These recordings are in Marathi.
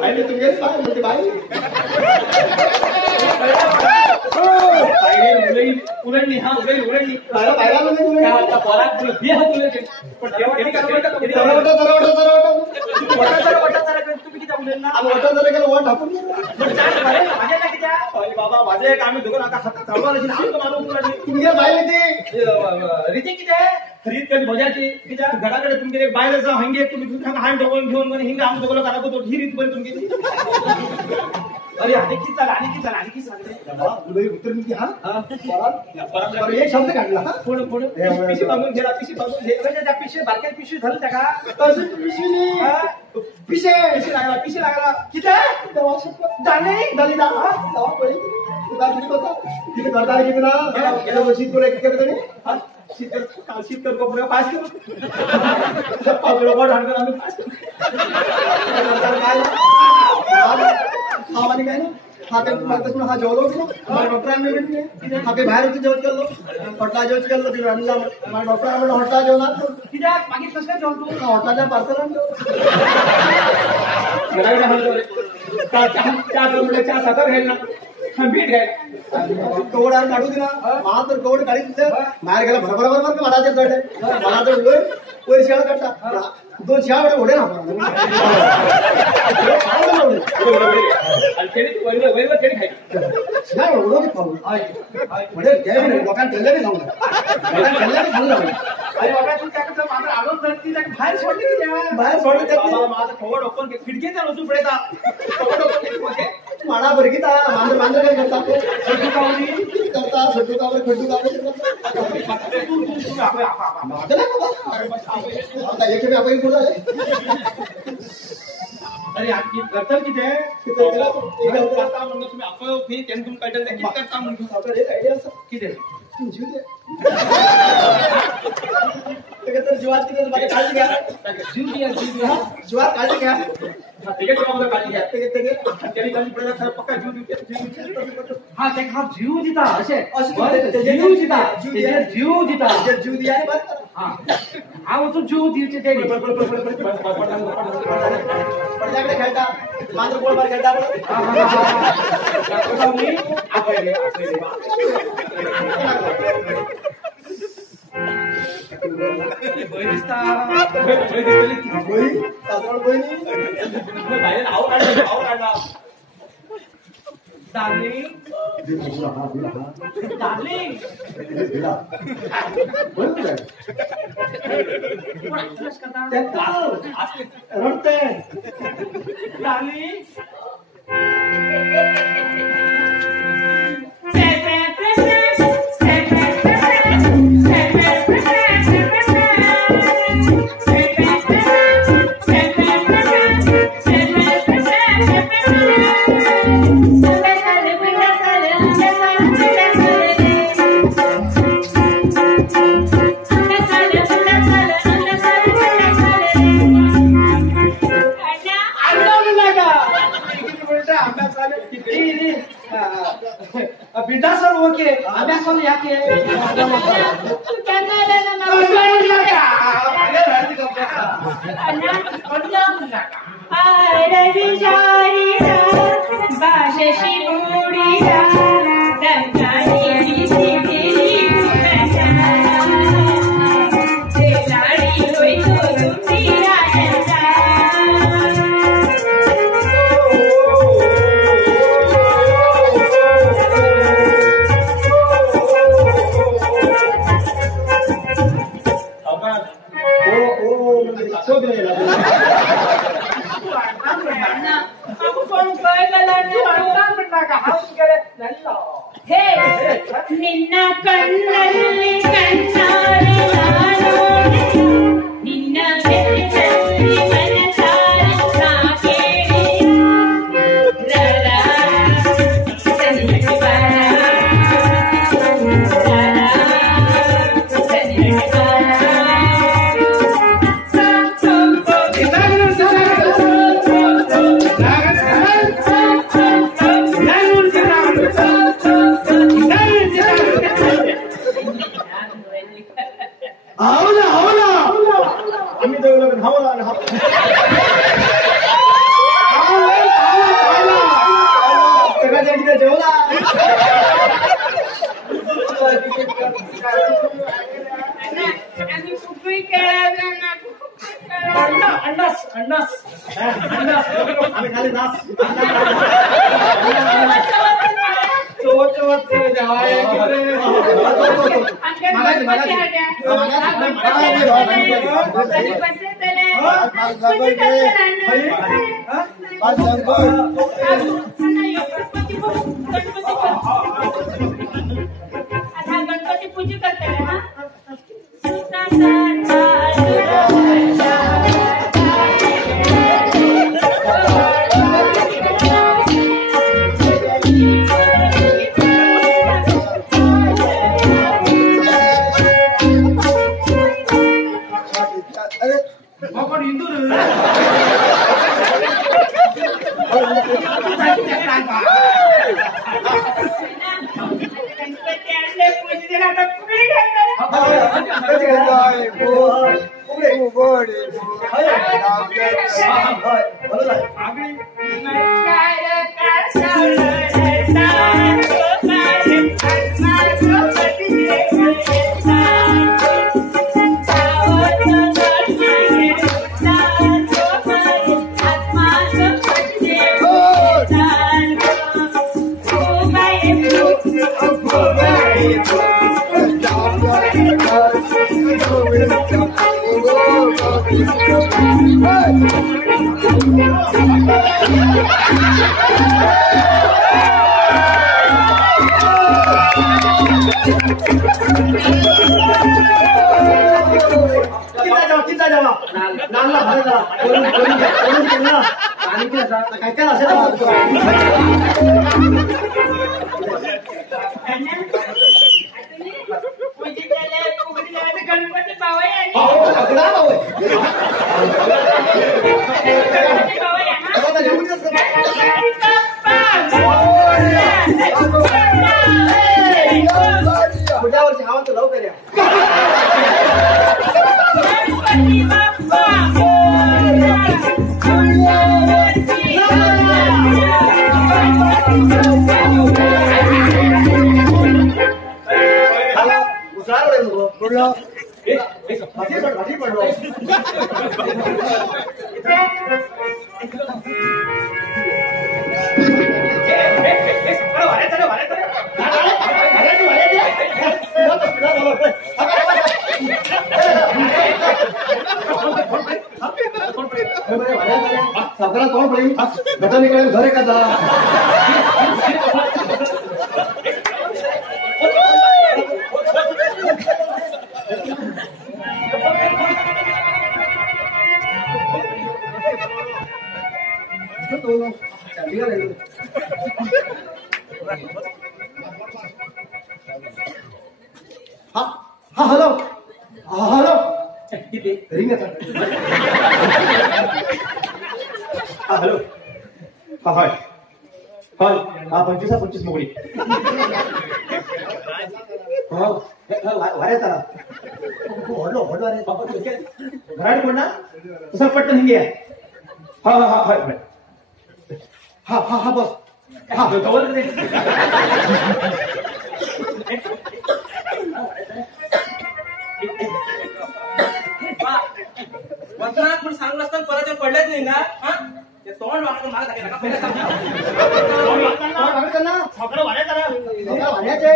बाईले तुम्ही काय म्हणते बाई उलटणी हा उलटणी बायला म्हणजे बाबा माझे आम्ही दोघं आता हातात तुम्ही बायले ते रीती किती आहे रीत कधी मजाची घराकडे तुमचे बाहेर जा हंगे तुम्ही हात डोकून घेऊन हिंग आम डोकलं करा तो ही रीत बरी तुमची अरे आणखी सांगते उत्तर मी हा एक शब्द काढला हा पुढे पिशी बांधून घे त्या पिशी बारक्या पिशी झालं त्या का पिशी लागला किती तिथे करता किती ना गेल्या वर्षी तुला एक केलं शीतकर कपडे पास करू आम्ही काय ना हा जेवलो डॉक्टरांनी हा बाहेर होती जेवत केलो हॉटला जेवत केलं तुम्ही आणला डॉक्टर हॉटला जेवणार मागे कसं काय जेवतो हॉटलाच्या पार्सल चहा साखर घ्यायला ना बीट घ्यायला कवड काढू दिला हा तर कवड काढी बाहेर गेला भरभर म्हणाचे चढ मला तर शिळा काढता 2 शिळा घोडे ना बाहेर सोडले माझं कवड ओपन खिडकीचा नसू पडेल माडा बरगीता मांजर काय करता करता सट्टू कावर खड्डू अरे आपली कर्तव्य किती आहे करता म्हणून तुम्ही आपण त्यांतून काढलं किती करता म्हणून किती जीवात किती काळजी घ्या जीवात काळजी घ्या काळजी घ्या पक्का हा ते हा जीव दिता असे जीव दिता जीव दिता जीव दिया हा वस्तू जीव दिवचे ते पडद्याकडे खेळता मांजर गोळबार खेळता बिटा सर ओके अभ्यास याके ನಿನ್ನ ಕಣ್ಣಲ್ಲಿ ಕಣ್ಣಾರೆ ನಾನು ನಿನ್ನ ಬೆನ್ನಲ್ಲಿ ಮನಸಾರೆ ನಾ ಕೇಳಿ ರರ ಸನಿಹಟಿ ಬಾರ ರರ ಸನಿಹಟಿ ಬಾರ अंडास अंडास अंडास आम्ही खाली नाच चोवत चोवत जावाय गणपती पूजा करताय हा गणपती पुढल्या वर्षी हवा तर लवकर या पडलो सातारा कोण पडेल गटा निघाले घर आहे का जा हा हा हॅलो हॅलो रिंग येतात हा हॅलो हा हाय हाय हा 25 मोगडी हो वारे चला ओढलो रे घरात कोण ना तसं पटकन हिंगे हा हा हा हाय हा हा हा बस हा वचनात पण सांगलं असताना परत पडलेच नाही ना ते तोंड वाकडं मागं टाकायला पहिला सगळं वाऱ्याचे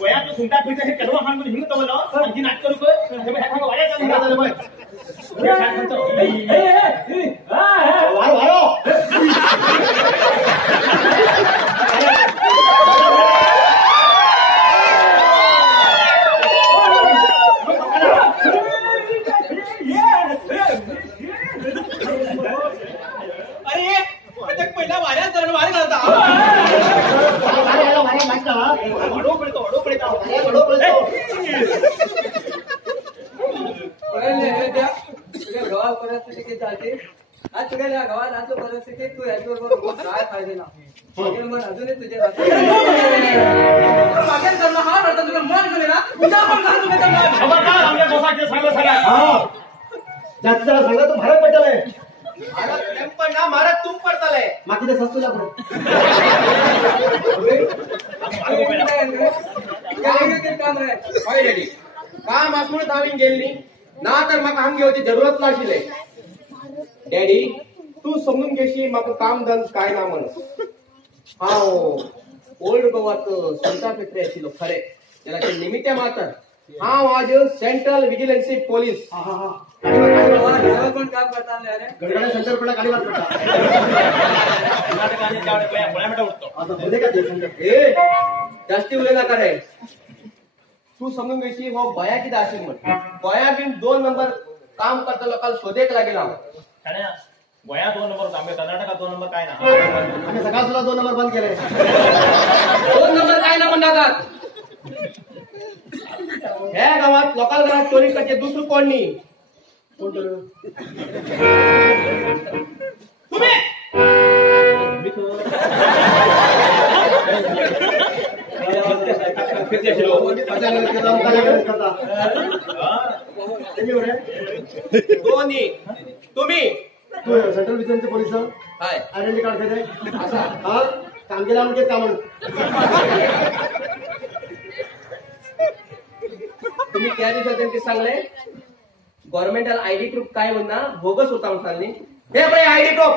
वयात सुंटा पिढ्या हे केव्हा हा हिंग तवलं आणखी नाटक करू अरे पहिला वाऱ्यात जण वारे घालता गावात परिस्थिती चालते आज तुला या गावात आज परिस्थिती तू याच्याबरोबर काय फायदे ना मग अजूनही तुझे हा करता तुला मन झाले ना उद्या पण जास्त सांगा तो भारत पडलेला आहे किती सस्तुला पण काम रे हय डॅडी काम आसून हांवें गेल्ली ना तर म्हाका हांगा घेवची जरूरत नाशिल्ले डॅडी तूं समजून घेशी म्हाका काम धंद काय ना म्हण हांव ओल्ड गोवात संता पेत्रे आशिल्लो खरें जाल्यार ते निमित्या मात्र हांव आज सेंट्रल विजिलन्सी पोलीस पण काम करता अरे गडगडा सेंटर पडला गाडी वाट पडला कर्नाटकाने त्यावेळी गोळ्या मेटा उठतो आता बोलले का ते सेंटर ए जास्ती उलय नाका रे तू समजून घेशी हो गोंया कितें आशिल्लो म्हण गोंया बीन 2 नंबर काम करता लोकांक सोदेक लागेल हांव शाण्या गोंया 2 नंबर काम कर्नाटकात 2 नंबर काय ना आम्ही सकाळ सुद्धा 2 नंबर बंद केले 2 नंबर काय ना म्हणटात ह्या गावात लोकांक घरात चोरी करचे दुसरं कोण न्ही तुम्ही दोन्ही तुम्ही सेंट्रल विजिलन्स पोलीस हाय आयडेंटिटी कार्ड खेळते हा काम केला म्हणजे काम तुम्ही त्या दिवसात ते सांगले गव्हर्नमेंटाला आयडी प्रूफ काय म्हणा बोगस होता म्हणून सांगली हे बरे आयडी प्रूफ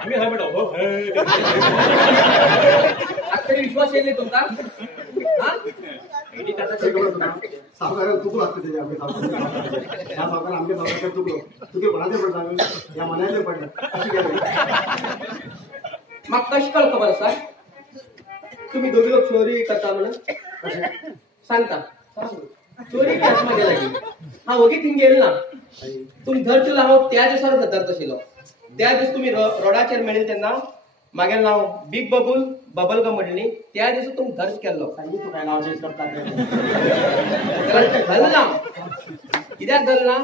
आम्ही हय बेटा हो तरी विश्वास येईल तुमचा हा सावकार चुकलो असते त्याच्या आम्ही या सावकार आमच्या सावकार चुकलो तुझे कोणाचे पण सांगू या मनाचे पडलं अशी केलं मग कशी कळ खबर असा तुम्ही दोघे लोक चोरी करता म्हणून सांगता चोरी केस मध्ये लागली हा ओगी थिंग गेल ना तुम्ही धर चिला हो त्या दिवसाला धरत आशिल्लो त्या दिवस तुम्ही रोडाचेर मेळिल्ले तेन्ना मागेल नाव बिग बबूल बबल गम म्हणली त्या दिवस तुम्ही धर्ज केल्लो सांगितलं तू काय नाव चेंज करता धरला कित्याक धरला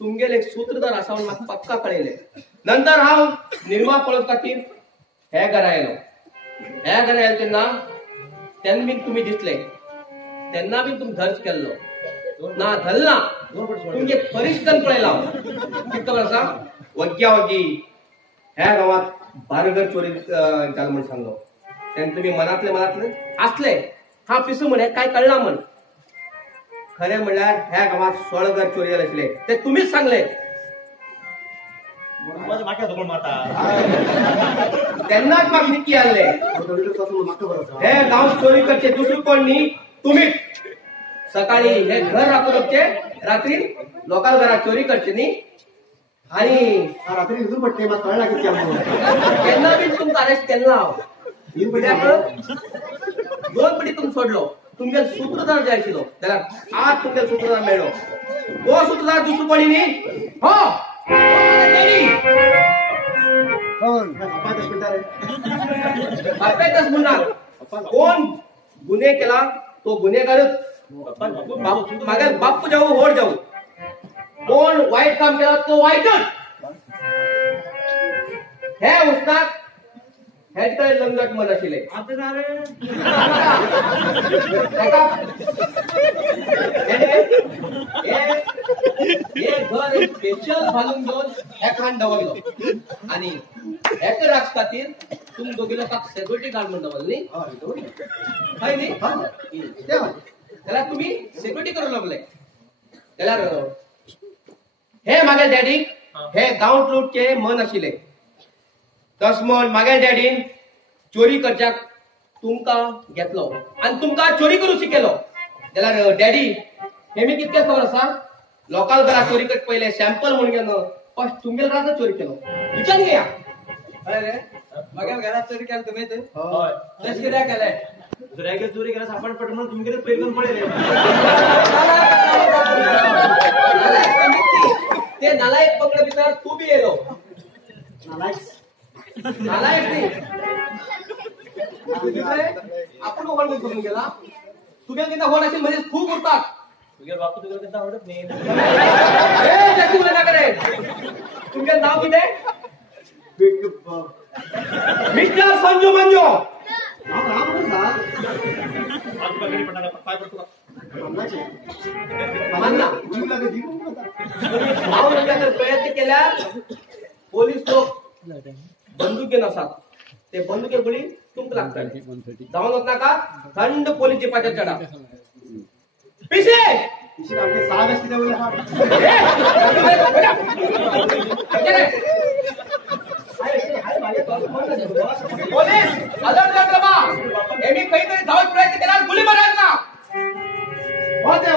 तुमगेल एक सूत्रधार आसा म्हणून म्हाका पक्का कळयले नंतर हांव निर्मा पळोवप खातीर हे घरा आयलो हे घरा आयलो तेन्ना बीन तुम्ही दिसले तेन्ना बीन तुम्ही धर्ज केल्लो ना धरला तुमचे परिश्रम पळयला कितें खबर आसा वग्या वगी ह्या गावात बारगर चोरी जाल म्हण सांगलो तेन्ना तुम्ही मनातले आसले हा पिसू म्हणे काय कळना म्हण खरें म्हणल्यार ह्या गावात 16 घर चोरी जाले आसले ते तुम्हीच सांगले माक्या धोकण मारता तेन्नाच म्हाका निक्की आसले मागचं बरं हे गाव चोरी करचे दुसरं कोण न्ही तुम्हीच सकाळी हे घर राखोवचे रात्री लोकांक घरात चोरी करचे न्ही आणि रात्री हिंदू पडते मग कळला किती तेन्ना बीन तुमकां अरेस्ट केल्लो हांव दोन पटी तुम सोडलो तुमगे सूत्रधार जाय आशिल्लो जाल्यार आज तुमगे सूत्रधार मेळ्ळो तो सूत्रधार दुसरो कोणी न्ही हो बापायतच म्हणणार कोण गुन्हे केला तो गुन्हेगारच मागेल बाप्पू जाऊ होड जाऊ कोण वाईट काम केला तो वाईटच हे उस्ताद हेचकडे लंगट मन आशिल्ले हे घर स्पेशल घालून घेऊन एकान दवरलो आणि एक राज खातीर तुम दोघी लोकांक सेक्युरिटी गार्ड म्हणून दवरली हय न्ही जाल्यार तुम्ही सेक्युरिटी करूंक लागले जाल्यार हे मागे डॅडीक हे गांव लुटचे मन आशिल्ले तस म्हण मागे डॅडीन चोरी करच्याक तुमकां घेतलो आनी तुमकां चोरी करूंक शिकयलो जाल्यार डॅडी हे मी कितके खबर आसा लोकांक घरात चोरी करचे पयले सॅम्पल म्हूण घेवन फर्स्ट तुमगे घरात चोरी केलो विचार घेया अरे मागे घरात चोरी केली तुम्ही हय तस कित्याक केलें दुसऱ्यागे चोरी केला सापड पड म्हणून तुमगे पयली करून पडले ते नालायक पकड भितर तू बी येलो नालायक नालायक न्ही आपण कोण करून गेला तुगे किती होण असेल म्हणजे खूप उरतात तुझ्या बापू तुझ्या किती आवडत नाही ए जास्ती उलटा करे तुमचे नाव किती मिस्टर संजू मंजू राम आज पकडली पडणार पाय पडतो मान्ना जर प्रयत्न केल्यार पोलीस लोक बंदुके नसात ते बंदुके गुळी तुमक लागतात जाऊन होत नाका थंड पोलीस जीपाच्या चढा पिशे आमचे 6 गस्ती देवले हा पोलीस अलर्ट कर बाबा एमी काहीतरी जाऊन प्रयत्न केला गुली मारायला ना होते